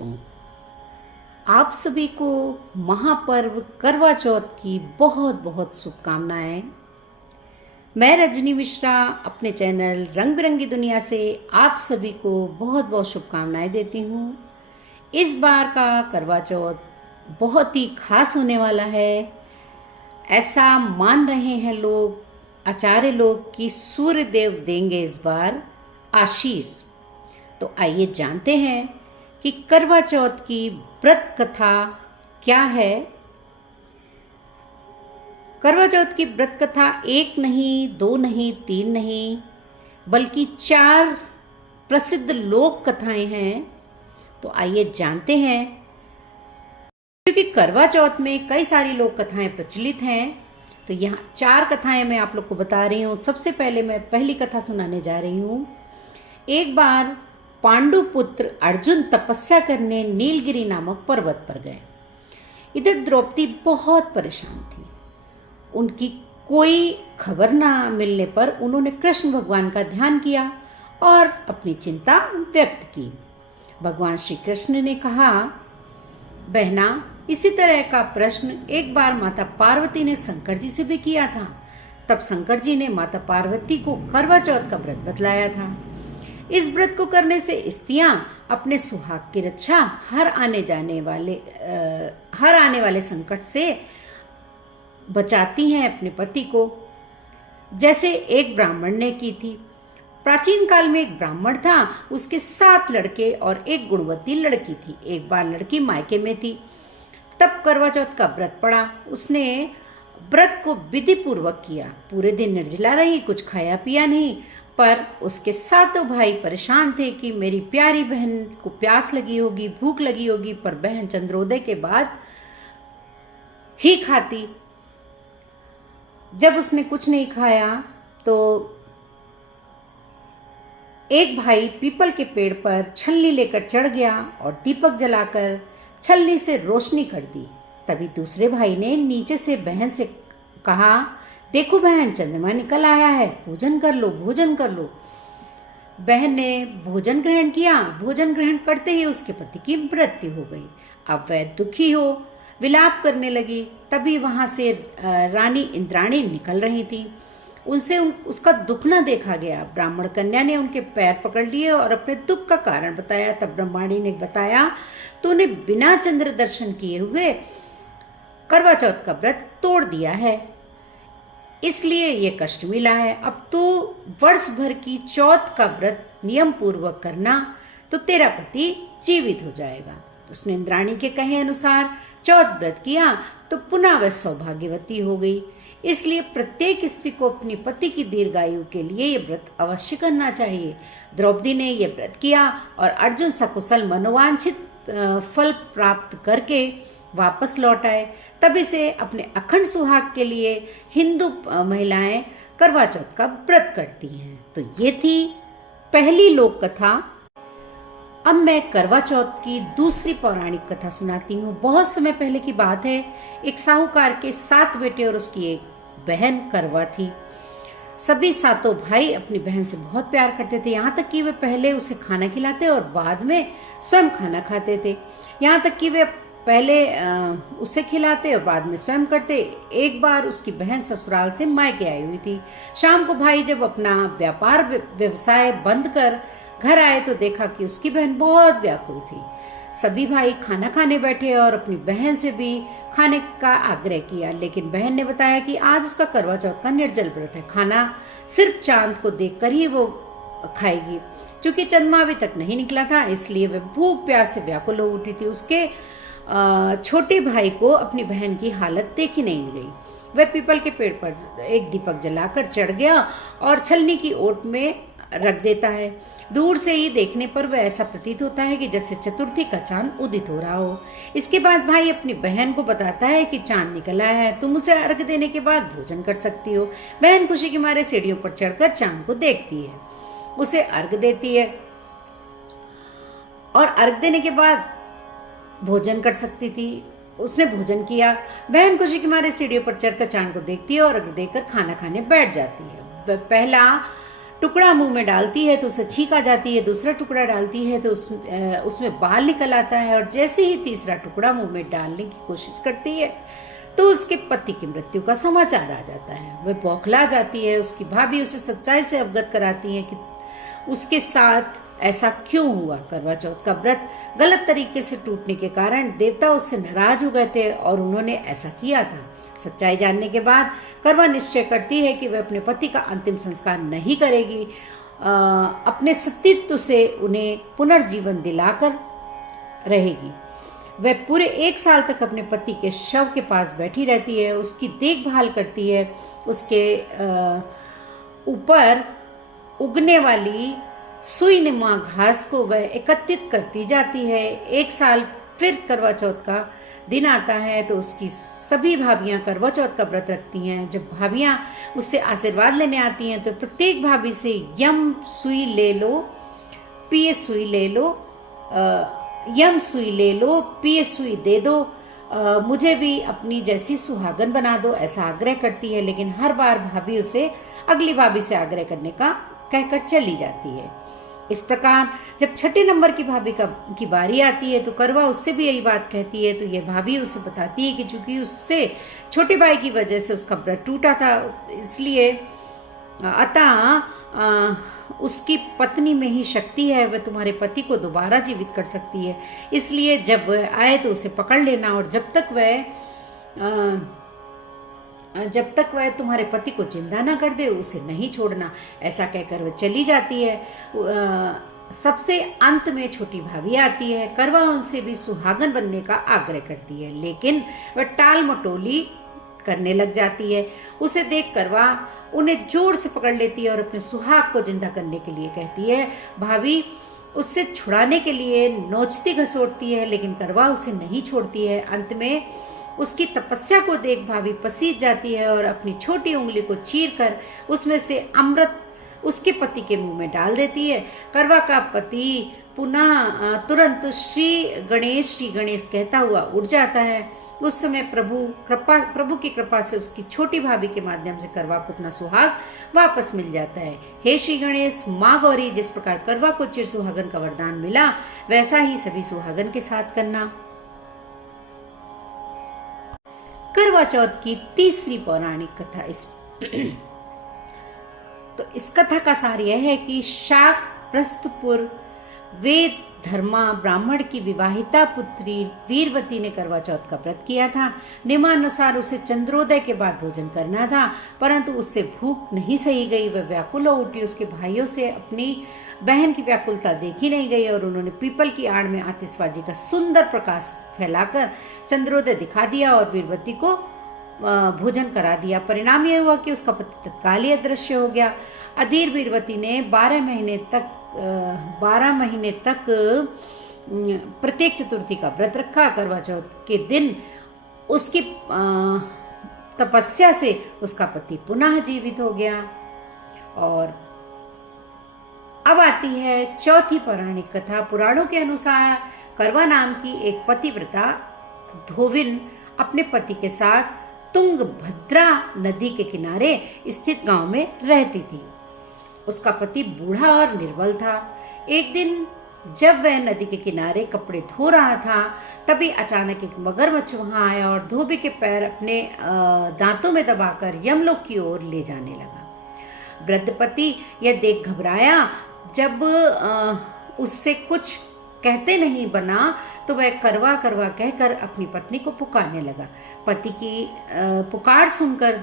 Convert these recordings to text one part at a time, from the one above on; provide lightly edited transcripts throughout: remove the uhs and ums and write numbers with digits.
दोस्तों, आप सभी को महापर्व करवा चौथ की बहुत बहुत शुभकामनाएं। मैं रजनी मिश्रा अपने चैनल रंग बिरंगी दुनिया से आप सभी को बहुत बहुत शुभकामनाएं देती हूँ। इस बार का करवा चौथ बहुत ही खास होने वाला है। ऐसा मान रहे हैं लोग, आचार्य लोग, कि सूर्य देव देंगे इस बार आशीष। तो आइए जानते हैं कि करवा चौथ की व्रत कथा क्या है। करवा चौथ की व्रत कथा एक नहीं, दो नहीं, तीन नहीं, बल्कि 4 प्रसिद्ध लोक कथाएं हैं। तो आइए जानते हैं। क्योंकि करवा चौथ में कई सारी लोक कथाएं प्रचलित हैं, तो यहाँ 4 कथाएं मैं आप लोग को बता रही हूँ। सबसे पहले मैं पहली कथा सुनाने जा रही हूँ। एक बार पांडु पुत्र अर्जुन तपस्या करने नीलगिरी नामक पर्वत पर गए। इधर द्रौपदी बहुत परेशान थी। उनकी कोई खबर ना मिलने पर उन्होंने कृष्ण भगवान का ध्यान किया और अपनी चिंता व्यक्त की। भगवान श्री कृष्ण ने कहा, बहना, इसी तरह का प्रश्न एक बार माता पार्वती ने शंकर जी से भी किया था। तब शंकर जी ने माता पार्वती को करवा चौथ का व्रत बतलाया था। इस व्रत को करने से स्त्रियां अपने सुहाग की रक्षा हर आने वाले संकट से बचाती हैं अपने पति को, जैसे एक ब्राह्मण ने की थी। प्राचीन काल में एक ब्राह्मण था, उसके 7 लड़के और एक गुणवती लड़की थी। एक बार लड़की मायके में थी, तब करवा चौथ का व्रत पड़ा। उसने व्रत को विधि पूर्वक किया। पूरे दिन निर्जला रही, कुछ खाया पिया नहीं। पर उसके 7 भाई परेशान थे कि मेरी प्यारी बहन को प्यास लगी होगी, भूख लगी होगी, पर बहन चंद्रोदय के बाद ही खाती। जब उसने कुछ नहीं खाया तो एक भाई पीपल के पेड़ पर छलनी लेकर चढ़ गया और दीपक जलाकर छलनी से रोशनी कर दी। तभी दूसरे भाई ने नीचे से बहन से कहा, देखो बहन, चंद्रमा निकल आया है, भोजन कर लो, भोजन कर लो। बहन ने भोजन ग्रहण किया। भोजन ग्रहण करते ही उसके पति की मृत्यु हो गई। अब वह दुखी हो विलाप करने लगी। तभी वहां से रानी इंद्राणी निकल रही थी। उनसे उसका दुख न देखा गया। ब्राह्मण कन्या ने उनके पैर पकड़ लिए और अपने दुख का कारण बताया। तब ब्रह्माणी ने बताया, तूने बिना चंद्र दर्शन किए हुए करवा चौथ का व्रत तोड़ दिया है, इसलिए ये कष्ट मिला है। अब तू वर्ष भर की चौथ का व्रत नियम पूर्वक करना, तो तेरा पति जीवित हो जाएगा। उसने इंद्राणी के कहे अनुसार चौथ व्रत किया तो पुनः वह सौभाग्यवती हो गई। इसलिए प्रत्येक स्त्री को अपने पति की दीर्घायु के लिए ये व्रत अवश्य करना चाहिए। द्रौपदी ने यह व्रत किया और अर्जुन सकुशल मनोवांछित फल प्राप्त करके वापस लौट आए। तभी से अपने अखंड सुहाग के लिए हिंदू महिलाएं करवा चौथ का व्रत करती हैं। तो ये थी पहली लोक कथा। अब मैं करवा चौथ की दूसरी पौराणिक कथा सुनाती हूँ। बहुत समय पहले की बात है। एक साहूकार के 7 बेटे और उसकी एक बहन करवा थी। सभी 7 भाई अपनी बहन से बहुत प्यार करते थे, यहाँ तक कि वे पहले उसे खाना खिलाते और बाद में स्वयं खाना खाते थे। यहाँ तक कि वे पहले उसे खिलाते और बाद में स्वयं करते। एक बार उसकी बहन ससुराल से मायके आई हुई थी। शाम को भाई जब अपना व्यापार व्यवसाय बंद कर घर आए तो देखा कि उसकी बहन बहुत व्याकुल थी। सभी भाई खाना खाने बैठे और अपनी बहन से भी खाने का आग्रह किया, लेकिन बहन ने बताया कि आज उसका करवा चौथ का निर्जल व्रत है, खाना सिर्फ चांद को देखकर ही वो खाएगी। क्योंकि चंद्रमा अभी तक नहीं निकला था, इसलिए वह भूख प्यास से व्याकुल हो उठी थी। उसके छोटे भाई को अपनी बहन की हालत देखी नहीं गई। वह पीपल के पेड़ पर एक दीपक जलाकर चढ़ गया और छलनी की ओट में रख देता है। दूर से ही देखने पर वह ऐसा प्रतीत होता है कि जैसे चतुर्थी का चांद उदित हो रहा हो। इसके बाद भाई अपनी बहन को बताता है कि चांद निकला है, तुम उसे अर्घ देने के बाद भोजन कर सकती हो। बहन खुशी के मारे सीढ़ियों पर चढ़कर चांद को देखती है, उसे अर्घ देती है और अर्घ देने के बाद भोजन कर सकती थी। उसने भोजन किया। बहन खुशी के मारे सीढ़ियों पर चढ़कर चांद को देखती है और अर्घ देकर खाना खाने बैठ जाती है। पहला टुकड़ा मुंह में डालती है तो उसे छींक आ जाती है, दूसरा टुकड़ा डालती है तो उसमें बाल निकल आता है, और जैसे ही तीसरा टुकड़ा मुंह में डालने की कोशिश करती है तो उसके पति की मृत्यु का समाचार आ जाता है। वह बौखला जाती है। उसकी भाभी उसे सच्चाई से अवगत कराती है कि उसके साथ ऐसा क्यों हुआ। करवा चौथ का व्रत गलत तरीके से टूटने के कारण देवता उससे नाराज हो गए थे और उन्होंने ऐसा किया था। सच्चाई जानने के बाद करवा निश्चय करती है कि वह अपने पति का अंतिम संस्कार नहीं करेगी, अपने सतीत्व से उन्हें पुनर्जीवन दिलाकर रहेगी। वह पूरे 1 साल तक अपने पति के शव के पास बैठी रहती है, उसकी देखभाल करती है, उसके ऊपर उगने वाली सुईनुमा घास को वह एकत्रित करती जाती है। 1 साल फिर करवा चौथ का दिन आता है तो उसकी सभी भाभियां करवा चौथ का व्रत रखती हैं। जब भाभियां उससे आशीर्वाद लेने आती हैं तो प्रत्येक भाभी से यम सुई ले लो, पिए सुई ले लो, यम सुई ले लो, पिए सुई दे दो, मुझे भी अपनी जैसी सुहागन बना दो, ऐसा आग्रह करती है। लेकिन हर बार भाभी उसे अगली भाभी से आग्रह करने का कहकर चली जाती है। इस प्रकार जब 6ठे नंबर की भाभी की बारी आती है तो करवा उससे भी यही बात कहती है। तो यह भाभी उसे बताती है कि चूंकि उससे छोटे भाई की वजह से उसका व्रत टूटा था, इसलिए अतः उसकी पत्नी में ही शक्ति है, वह तुम्हारे पति को दोबारा जीवित कर सकती है। इसलिए जब वह आए तो उसे पकड़ लेना, और जब तक वह तुम्हारे पति को जिंदा ना कर दे उसे नहीं छोड़ना। ऐसा कहकर वह चली जाती है। सबसे अंत में छोटी भाभी आती है। करवा उनसे भी सुहागन बनने का आग्रह करती है, लेकिन वह टाल मटोली करने लग जाती है। उसे देख करवा उन्हें जोर से पकड़ लेती है और अपने सुहाग को जिंदा करने के लिए कहती है। भाभी उससे छुड़ाने के लिए नोचती घसोटती है, लेकिन करवा उसे नहीं छोड़ती है। अंत में उसकी तपस्या को देख भाभी पसीज जाती है और अपनी छोटी उंगली को चीरकर उसमें से अमृत उसके पति के मुंह में डाल देती है। करवा का पति पुनः तुरंत श्री गणेश कहता हुआ उठ जाता है। उस समय प्रभु की कृपा से उसकी छोटी भाभी के माध्यम से करवा को अपना सुहाग वापस मिल जाता है। हे श्री गणेश, माँ गौरी, जिस प्रकार करवा को चिर सुहागन का वरदान मिला वैसा ही सभी सुहागन के साथ करना। करवा चौथ की तीसरी पौराणिक कथा इस कथा का सार यह है कि शाक प्रस्थपुर वेद धर्मा ब्राह्मण की विवाहिता पुत्री वीरवती ने करवा चौथ का व्रत किया था। नियमानुसार उसे चंद्रोदय के बाद भोजन करना था, परंतु उससे भूख नहीं सही गई। वह व्याकुल हो उठी। उसके भाइयों से अपनी बहन की व्याकुलता देखी नहीं गई और उन्होंने पीपल की आड़ में आतिशबाजी का सुंदर प्रकाश फैलाकर चंद्रोदय दिखा दिया और वीरवती को भोजन करा दिया। परिणाम यह हुआ कि उसका पति तत्काल ही अदृश्य हो गया। अधीर वीरवती ने 12 महीने तक प्रत्येक चतुर्थी का व्रत रखा। करवा चौथ के दिन उसकी तपस्या से उसका पति पुनः जीवित हो गया। और अब आती है चौथी पौराणिक कथा। पुराणों के अनुसार करवा नाम की एक पतिव्रता धोबिन अपने पति के साथ तुंगभद्रा नदी के किनारे स्थित गांव में रहती थी। उसका पति बूढ़ा और निर्बल था। एक दिन जब वह नदी के किनारे कपड़े धो रहा था, तभी अचानक एक मगरमच्छ वहां आया और धोबी के पैर अपने दांतों में दबाकर यमलोक की ओर ले जाने लगा। वृद्ध पति यह देख घबराया। जब उससे कुछ कहते नहीं बना तो वह करवा करवा कहकर अपनी पत्नी को पुकारने लगा। पति की पुकार सुनकर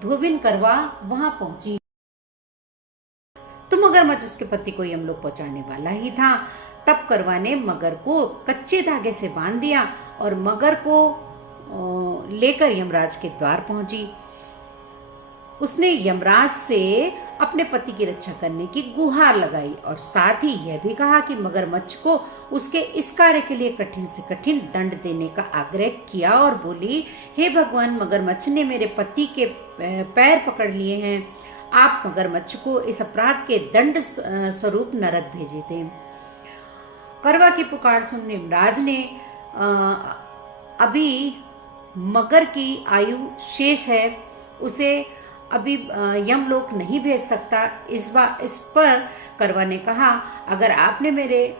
धोबिन करवा वहां पहुंची तो मगरमच्छ उसके पति को यमलोक पहुंचाने वाला ही था। तब करवा ने मगर को कच्चे धागे से बांध दिया और मगर को लेकर यमराज के द्वार पहुंची। उसने यमराज से अपने पति की रक्षा करने की गुहार लगाई और साथ ही यह भी कहा कि मगरमच्छ को उसके इस कार्य के लिए कठिन से कठिन दंड देने का आग्रह किया और बोली, हे भगवान, मगरमच्छ ने मेरे पति के पैर पकड़ लिए हैं। आप मगरमच्छ को इस अपराध के दंड स्वरूप नरक भेजे थे। करवा की पुकार सुन यमराज ने अभी मगर की आयु शेष है, उसे अभी यमलोक नहीं भेज सकता। इस पर करवा ने कहा, अगर आपने मेरे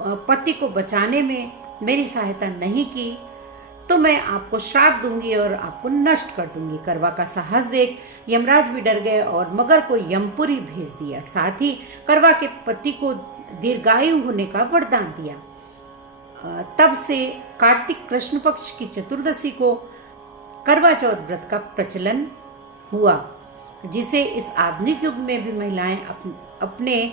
पति को बचाने में मेरी सहायता नहीं की तो मैं आपको श्राप दूंगी और आपको नष्ट कर दूंगी। करवा का साहस देख यमराज भी डर गए और मगर को यमपुरी भेज दिया। साथ ही करवा के पति को दीर्घायु होने का वरदान दिया। तब से कार्तिक कृष्ण पक्ष की चतुर्दशी को करवा चौथ व्रत का प्रचलन हुआ, जिसे इस आधुनिक युग में भी महिलाएं अपने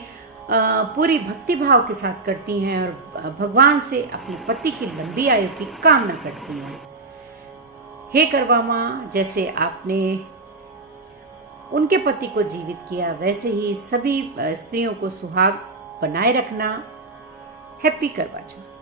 पूरी भक्ति भाव के साथ करती हैं और भगवान से अपने पति की लंबी आयु की कामना करती हैं। हे करवा माँ, जैसे आपने उनके पति को जीवित किया, वैसे ही सभी स्त्रियों को सुहाग बनाए रखना। हैप्पी करवा चौथ।